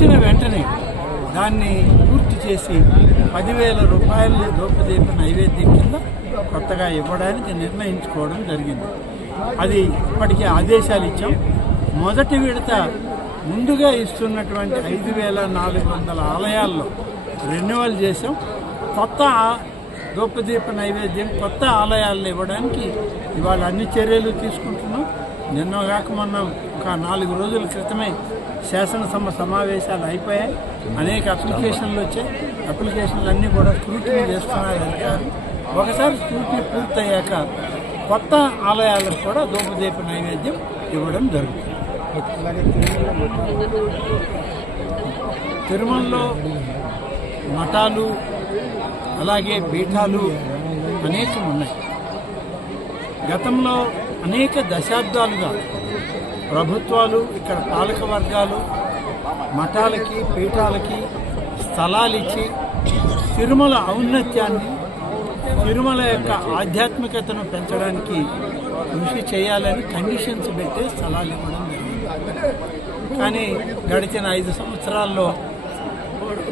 వచ్చిన వెంటనే దాన్ని పూర్తి చేసి 10,000 రూపాయలని ధూపదీప నైవేద్యం కింద కొత్తగా ఇవ్వడానికి నిర్ణయించుకోవడం జరిగింది. అది ఇప్పటికే ఆదేశాలు ఇచ్చాం. మొదటి విడత ముందుగా ఇస్తున్నటువంటి 5,400 ఆలయాల్లో రెన్యువల్ చేసాం. కొత్త ధూపదీప నైవేద్యం కొత్త ఆలయాలను ఇవ్వడానికి ఇవాళ అన్ని చర్యలు తీసుకుంటున్నాం. నిన్న కాక మొన్న ఒక 4 రోజుల క్రితమే శాసనసభ సమావేశాలు అయిపోయాయి. అనేక అప్లికేషన్లు వచ్చాయి. అప్లికేషన్లు అన్నీ కూడా స్క్రూటినీ చేస్తున్నారు అధికారులు. ఒకసారి స్క్రూటినీ పూర్తయ్యాక కొత్త ఆలయాలకు కూడా ధూపదీప నైవేద్యం ఇవ్వడం జరుగుతుంది. తిరుమలలో మఠాలు అలాగే పీఠాలు అనేకం ఉన్నాయి. గతంలో అనేక దశాబ్దాలుగా ప్రభుత్వాలు ఇక్కడ పాలక వర్గాలు మఠాలకి పీఠాలకి స్థలాలు ఇచ్చి తిరుమల ఔన్నత్యాన్ని తిరుమల యొక్క ఆధ్యాత్మికతను పెంచడానికి కృషి చేయాలని కండిషన్స్ పెట్టే స్థలాలు ఇవ్వడం జరిగింది. కానీ గడిచిన 5 సంవత్సరాల్లో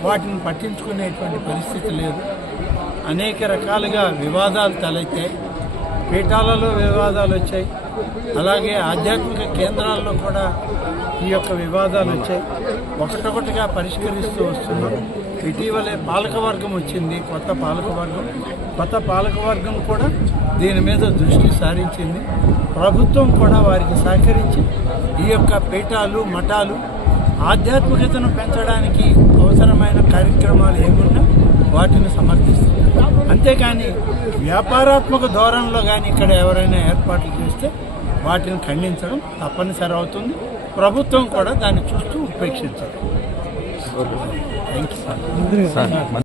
వాటిని పట్టించుకునేటువంటి పరిస్థితి లేదు. అనేక రకాలుగా వివాదాలు తలెత్తాయి. పీఠాలలో వివాదాలు వచ్చాయి. అలాగే ఆధ్యాత్మిక కేంద్రాల్లో కూడా ఈ యొక్క వివాదాలు వచ్చాయి. ఒకటొకటిగా పరిష్కరిస్తూ వస్తున్నాం. ఇటీవలే పాలకవర్గం వచ్చింది. కొత్త పాలకవర్గం కూడా దీని మీద దృష్టి సారించింది. ప్రభుత్వం కూడా వారికి సహకరించి ఈ యొక్క పీఠాలు మఠాలు ఆధ్యాత్మికతను పెంచడానికి అవసరమైన కార్యక్రమాలు ఏమున్నా వాటిని సమర్థిస్తుంది. అంతేకాని వ్యాపారాత్మక ధోరణిలో కానీ ఇక్కడ ఎవరైనా ఏర్పాట్లు చేస్తే వాటిని ఖండించడం తప్పనిసరి అవుతుంది. ప్రభుత్వం కూడా దాన్ని చూస్తూ ఉపేక్షించాలి. Thank you.